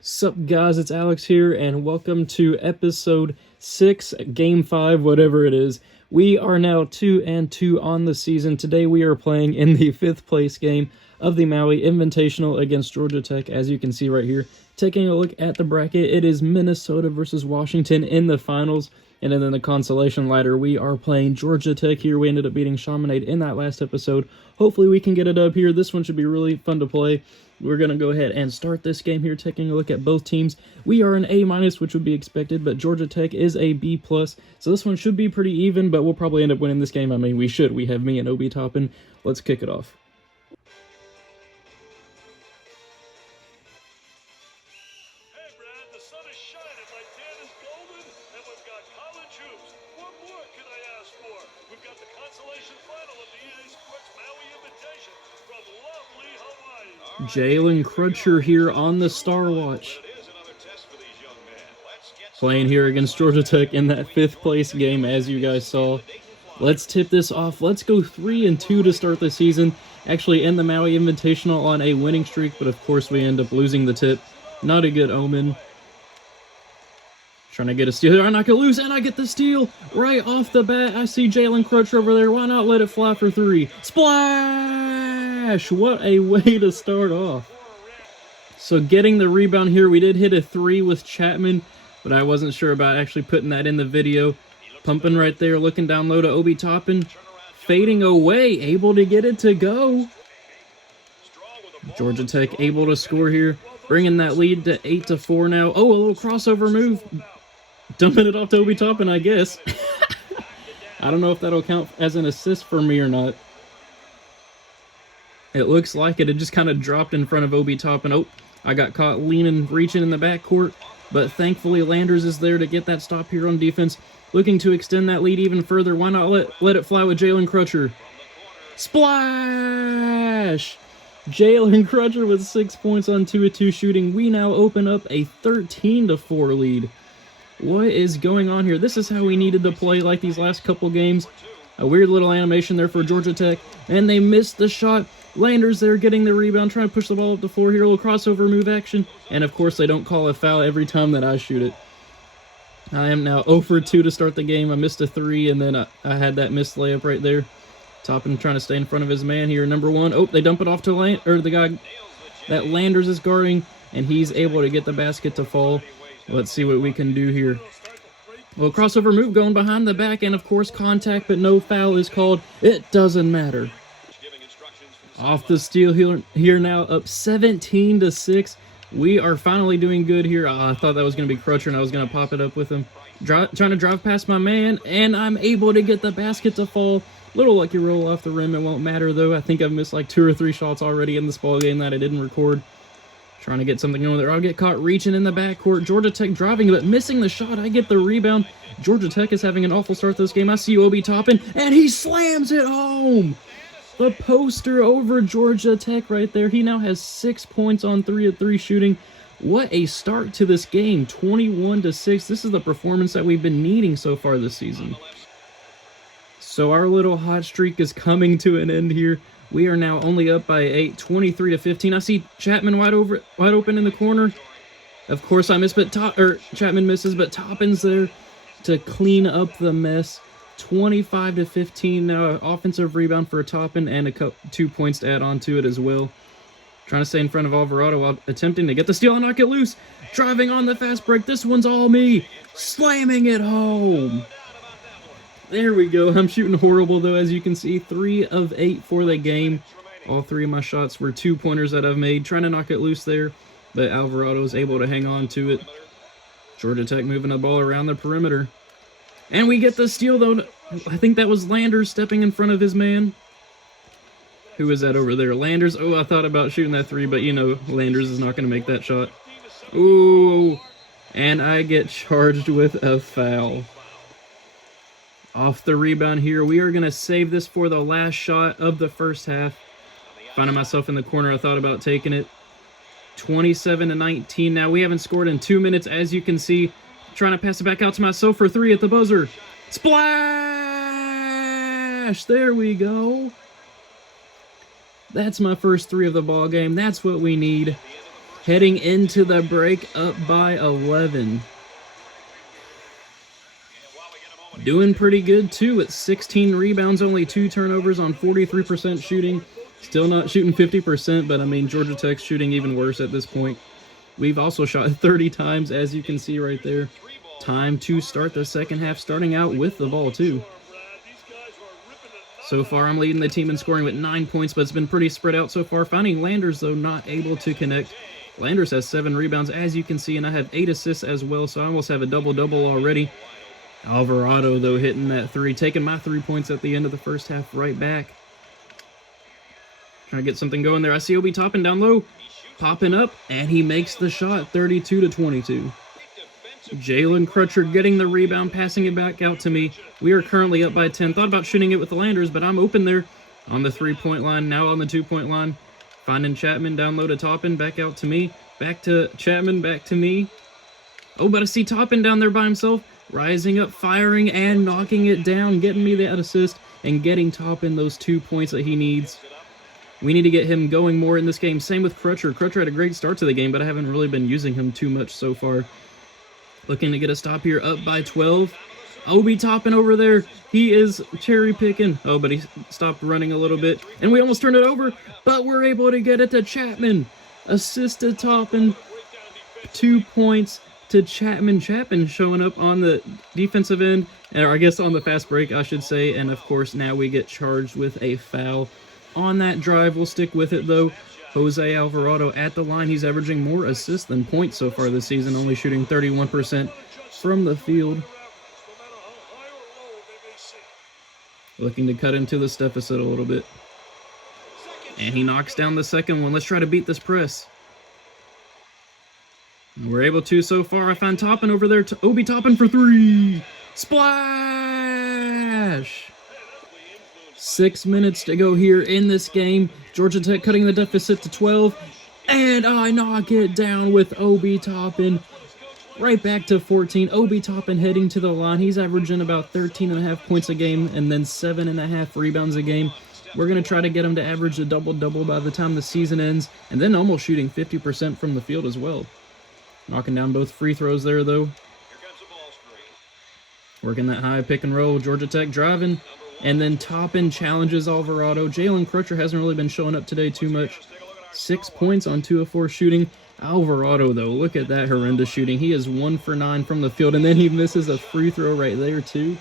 Sup guys, it's Alex here, and welcome to episode 6, game 5, whatever it is. We are now 2-2 on the season. Today we are playing in the 5th place game of the Maui Invitational against Georgia Tech, as you can see right here. Taking a look at the bracket, it is Minnesota versus Washington in the finals. And then in the consolation ladder, we are playing Georgia Tech here. We ended up beating Chaminade in that last episode. Hopefully we can get it up here. This one should be really fun to play. We're going to go ahead and start this game here, taking a look at both teams. We are an A-, which would be expected, but Georgia Tech is a B+. So this one should be pretty even, but we'll probably end up winning this game. I mean, we should. We have me and Obi Toppin. Let's kick it off. Jalen Crutcher here on the Star Watch. Playing here against Georgia Tech in that 5th place game, as you guys saw. Let's tip this off. Let's go 3-2 to start the season. Actually end the Maui Invitational on a winning streak, but of course we end up losing the tip. Not a good omen. Trying to get a steal here. I knock it loose, and I get the steal right off the bat. I see Jalen Crutcher over there. Why not let it fly for 3? Splash! What a way to start off. So getting the rebound here, we did hit a 3 with Chapman, but I wasn't sure about actually putting that in the video. Pumping right there, looking down low to Obi Toppin. Fading away, able to get it to go. Georgia Tech able to score here, bringing that lead to 8-4 now. Oh, a little crossover move. Dumping it off to Obi Toppin, I guess. I don't know if that'll count as an assist for me or not. It looks like it. It just kind of dropped in front of Obi Toppin. Oh, I got caught leaning, reaching in the backcourt. But thankfully, Landers is there to get that stop here on defense. Looking to extend that lead even further. Why not let it fly with Jalen Crutcher? Splash! Jalen Crutcher with 6 points on 2-2 shooting. We now open up a 13-4 lead. What is going on here? This is how we needed to play like these last couple games. A weird little animation there for Georgia Tech. And they missed the shot. Landers there getting the rebound, trying to push the ball up the floor here. A little crossover move action. And of course they don't call a foul every time that I shoot it. I am now 0 for 2 to start the game. I missed a 3, and then I had that missed layup right there. Toppin trying to stay in front of his man here. Number 1. Oh, they dump it off to the guy that Landers is guarding, and he's able to get the basket to fall. Let's see what we can do here. Well, crossover move going behind the back, and of course contact, but no foul is called. It doesn't matter. Off the steal here now, up 17-6. We are finally doing good here. I thought that was going to be Crutcher, and I was going to pop it up with him. Trying to drive past my man, and I'm able to get the basket to fall. Little lucky roll off the rim. It won't matter, though. I think I've missed like 2 or 3 shots already in this ball game that I didn't record. Trying to get something going there. I'll get caught reaching in the backcourt. Georgia Tech driving, but missing the shot. I get the rebound. Georgia Tech is having an awful start to this game. I see Obi Toppin, and he slams it home. The poster over Georgia Tech right there. He now has 6 points on 3-of-3 shooting. What a start to this game. 21-6. This is the performance that we've been needing so far this season. So our little hot streak is coming to an end here. We are now only up by 8, 23-15. I see Chapman wide open in the corner. Of course I miss, but Chapman misses, but Toppin's there to clean up the mess. 25-15 now. Offensive rebound for Toppin and 2 points to add on to it as well. Trying to stay in front of Alvarado while attempting to get the steal and knock it loose. Driving on the fast break. This one's all me. Slamming it home. There we go. I'm shooting horrible, though, as you can see. 3 of 8 for the game. All 3 of my shots were 2-pointers that I've made. Trying to knock it loose there, but Alvarado was able to hang on to it. Georgia Tech moving the ball around the perimeter. And we get the steal, though. I think that was Landers stepping in front of his man. Who is that over there? Landers. Oh, I thought about shooting that 3, but, you know, Landers is not going to make that shot. Ooh. And I get charged with a foul. Off the rebound here. We are going to save this for the last shot of the first half. Finding myself in the corner, I thought about taking it. 27-19 now. We haven't scored in 2 minutes, as you can see. Trying to pass it back out to myself for 3 at the buzzer. Splash! There we go. That's my first 3 of the ball game. That's what we need. Heading into the break, up by 11. Doing pretty good, too, at 16 rebounds, only 2 turnovers on 43% shooting. Still not shooting 50%, but, I mean, Georgia Tech's shooting even worse at this point. We've also shot 30 times, as you can see right there. Time to start the second half, starting out with the ball, too. So far, I'm leading the team in scoring with 9 points, but it's been pretty spread out so far. Finding Landers, though, not able to connect. Landers has 7 rebounds, as you can see, and I have 8 assists as well, so I almost have a double-double already. Alvarado, though, hitting that 3, taking my 3 points at the end of the first half right back. Trying to get something going there. I see Obi Toppin down low, popping up, and he makes the shot, 32-22. Jalen Crutcher getting the rebound, passing it back out to me. We are currently up by 10. Thought about shooting it with the Landers, but I'm open there on the 3-point line, now on the 2-point line. Finding Chapman down low to Toppin, back out to me. Back to Chapman, back to me. Oh, but I see Toppin down there by himself. Rising up, firing, and knocking it down, getting me that assist, and getting Toppin those 2 points that he needs. We need to get him going more in this game. Same with Crutcher. Crutcher had a great start to the game, but I haven't really been using him too much so far. Looking to get a stop here, up by 12. Obi Toppin over there. He is cherry picking. Oh, but he stopped running a little bit. And we almost turned it over, but we're able to get it to Chapman. Assist to Toppin. 2 points to Chapman. Chapman showing up on the defensive end, or I guess on the fast break, I should say. And of course, now we get charged with a foul on that drive. We'll stick with it though. Jose Alvarado at the line. He's averaging more assists than points so far this season, only shooting 31% from the field. Looking to cut into this deficit a little bit. And he knocks down the second one. Let's try to beat this press. We're able to so far. I find Toppin over there. Obi Toppin for 3. Splash! 6 minutes to go here in this game. Georgia Tech cutting the deficit to 12. And I knock it down with Obi Toppin. Right back to 14. Obi Toppin heading to the line. He's averaging about 13.5 points a game and then 7.5 rebounds a game. We're going to try to get him to average a double-double by the time the season ends. And then almost shooting 50% from the field as well. Knocking down both free throws there, though. Working that high pick and roll. Georgia Tech driving. And then Toppin challenges Alvarado. Jalen Crutcher hasn't really been showing up today too much. 6 points on 2 of 4 shooting. Alvarado, though, look at that horrendous shooting. He is 1 for 9 from the field, and then he misses a free throw right there, too.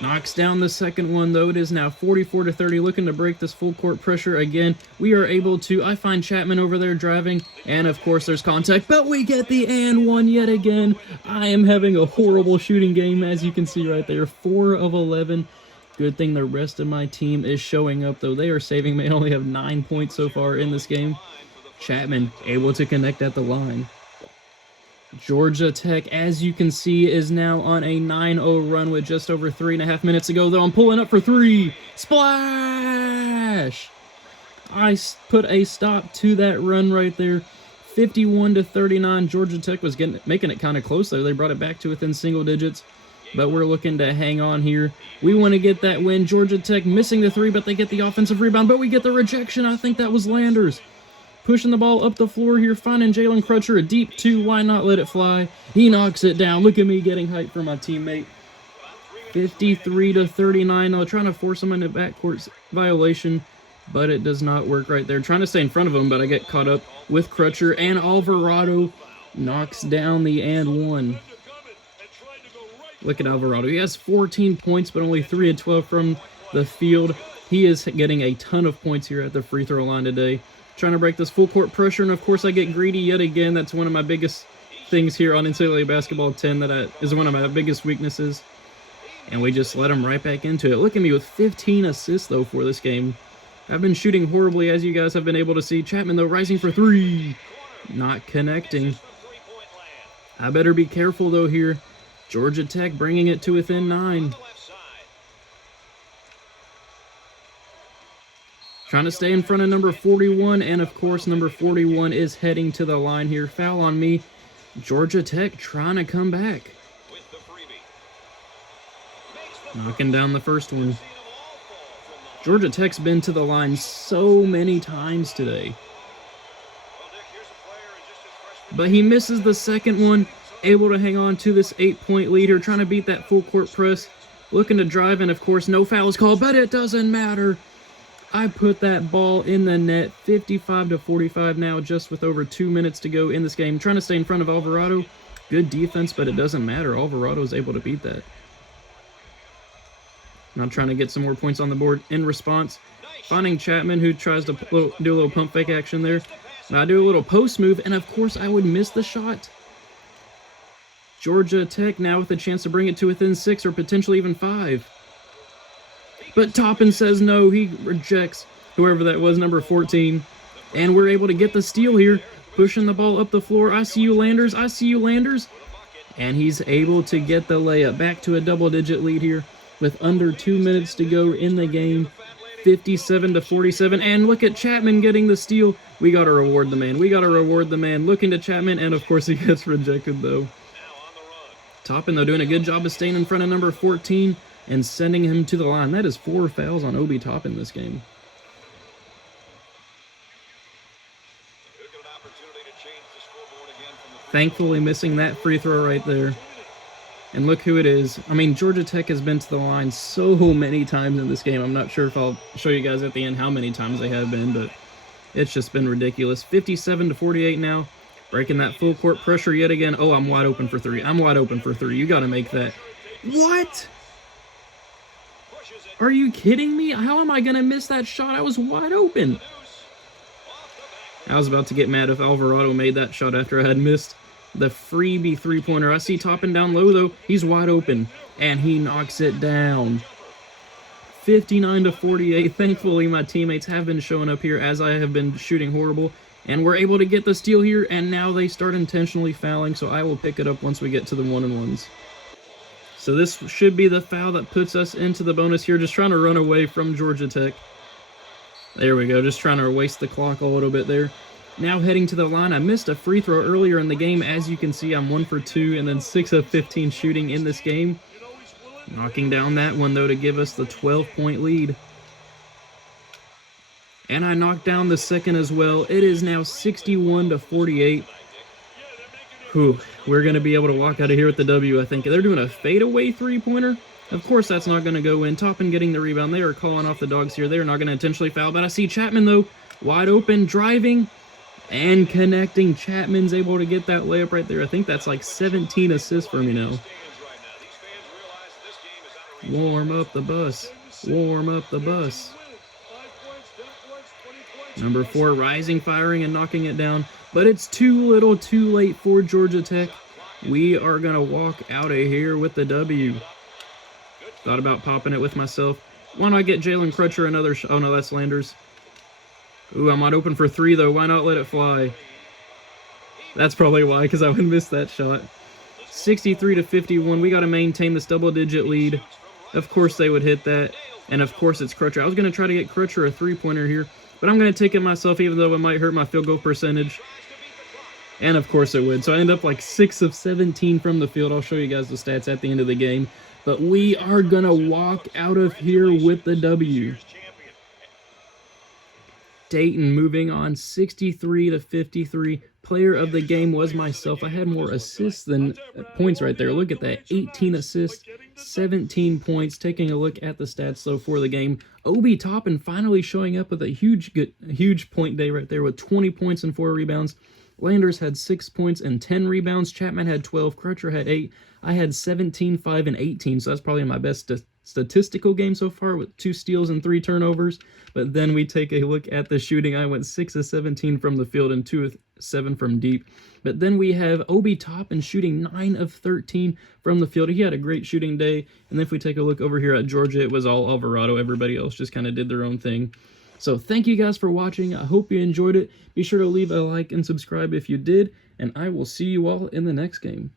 Knocks down the second one, though. It is now 44-30, looking to break this full court pressure again. We are able to, I find Chapman over there driving, and of course there's contact, but we get the and one yet again. I am having a horrible shooting game, as you can see right there. 4 of 11. Good thing the rest of my team is showing up, though. They are saving me. I only have 9 points so far in this game. Chapman able to connect at the line. Georgia Tech, as you can see, is now on a 9-0 run with just over 3.5 minutes to go, though. I'm pulling up for 3. Splash! I put a stop to that run right there. 51-39. Georgia Tech was making it kind of close there. They brought it back to within single digits, but we're looking to hang on here. We want to get that win. Georgia Tech missing the 3, but they get the offensive rebound, but we get the rejection. I think that was Landers. Pushing the ball up the floor here, finding Jalen Crutcher, a deep 2, why not let it fly? He knocks it down. Look at me getting hyped for my teammate. 53-39. Now trying to force him into backcourt violation, but it does not work right there. Trying to stay in front of him, but I get caught up with Crutcher, and Alvarado knocks down the and one. Look at Alvarado. He has 14 points, but only 3 of 12 from the field. He is getting a ton of points here at the free throw line today. Trying to break this full court pressure, and of course I get greedy yet again. That's one of my biggest things here on NCAA Basketball 10 that is one of my biggest weaknesses. And we just let him right back into it. Look at me with 15 assists, though, for this game. I've been shooting horribly, as you guys have been able to see. Chapman, though, rising for 3. Not connecting. I better be careful, though, here. Georgia Tech bringing it to within 9. Trying to stay in front of number 41, and of course number 41 is heading to the line here. Foul on me. Georgia Tech trying to come back. Knocking down the first one. Georgia Tech's been to the line so many times today. But he misses the second one, able to hang on to this 8-point lead here, trying to beat that full court press, looking to drive, and of course no foul is called, but it doesn't matter. I put that ball in the net, 55-45 now, just with over 2 minutes to go in this game. Trying to stay in front of Alvarado. Good defense, but it doesn't matter. Alvarado is able to beat that. Now trying to get some more points on the board in response. Finding Chapman, who tries to do a little pump fake action there. I do a little post move, and of course I would miss the shot. Georgia Tech now with a chance to bring it to within 6 or potentially even 5. But Toppin says no. He rejects whoever that was, number 14. And we're able to get the steal here, pushing the ball up the floor. I see you, Landers. I see you, Landers. And he's able to get the layup. Back to a double-digit lead here with under 2 minutes to go in the game. 57-47. And look at Chapman getting the steal. We got to reward the man. We got to reward the man. Looking to Chapman, and of course he gets rejected, though. Toppin, though, doing a good job of staying in front of number 14 and sending him to the line. That is 4 fouls on Obi Toppin this game. Thankfully missing that free throw right there. And look who it is. I mean, Georgia Tech has been to the line so many times in this game. I'm not sure if I'll show you guys at the end how many times they have been, but it's just been ridiculous. 57-48 now. Breaking that full court pressure yet again. Oh, I'm wide open for 3. I'm wide open for 3. You got to make that. What? Are you kidding me? How am I going to miss that shot? I was wide open. I was about to get mad if Alvarado made that shot after I had missed the freebie three-pointer. I see Toppin down low, though. He's wide open, and he knocks it down. 59-48. Thankfully, my teammates have been showing up here as I have been shooting horrible, and we're able to get the steal here, and now they start intentionally fouling, so I will pick it up once we get to the one-and-ones. So this should be the foul that puts us into the bonus here, just trying to run away from Georgia Tech. There we go, just trying to waste the clock a little bit there. Now heading to the line. I missed a free throw earlier in the game. As you can see, I'm 1 for 2 and then 6 of 15 shooting in this game. Knocking down that one, though, to give us the 12-point lead. And I knocked down the second as well. It is now 61-48. Whew, we're going to be able to walk out of here with the W, I think. They're doing a fadeaway three-pointer. Of course, that's not going to go in. Toppin getting the rebound. They are calling off the dogs here. They're not going to intentionally foul, but I see Chapman, though, wide open, driving, and connecting. Chapman's able to get that layup right there. I think that's like 17 assists for me now. Warm up the bus. Warm up the bus. Number 4 rising, firing, and knocking it down. But it's too little, too late for Georgia Tech. We are going to walk out of here with the W. Thought about popping it with myself. Why not get Jalen Crutcher another shot? Oh, no, that's Landers. Ooh, I'm not open for 3, though. Why not let it fly? That's probably why, because I would miss that shot. 63-51. We got to maintain this double-digit lead. Of course they would hit that. And, of course, it's Crutcher. I was going to try to get Crutcher a three-pointer here, but I'm going to take it myself, even though it might hurt my field goal percentage. And, of course, it would. So I end up like 6 of 17 from the field. I'll show you guys the stats at the end of the game. But we are going to walk out of here with the W. Dayton moving on 63-53. Player of the game was myself. I had more assists than points right there. Look at that. 18 assists, 17 points. Taking a look at the stats, though, for the game. Obi Toppin finally showing up with a huge point day right there with 20 points and 4 rebounds. Landers had 6 points and 10 rebounds. Chapman had 12. Crutcher had 8. I had 17, 5, and 18, so that's probably my best statistical game so far with 2 steals and 3 turnovers. But then we take a look at the shooting. I went 6 of 17 from the field and 2 of 7 from deep. But then we have Obi Toppin shooting 9 of 13 from the field. He had a great shooting day. And then if we take a look over here at Georgia, it was all Alvarado. Everybody else just kind of did their own thing. So thank you guys for watching. I hope you enjoyed it. Be sure to leave a like and subscribe if you did. And I will see you all in the next game.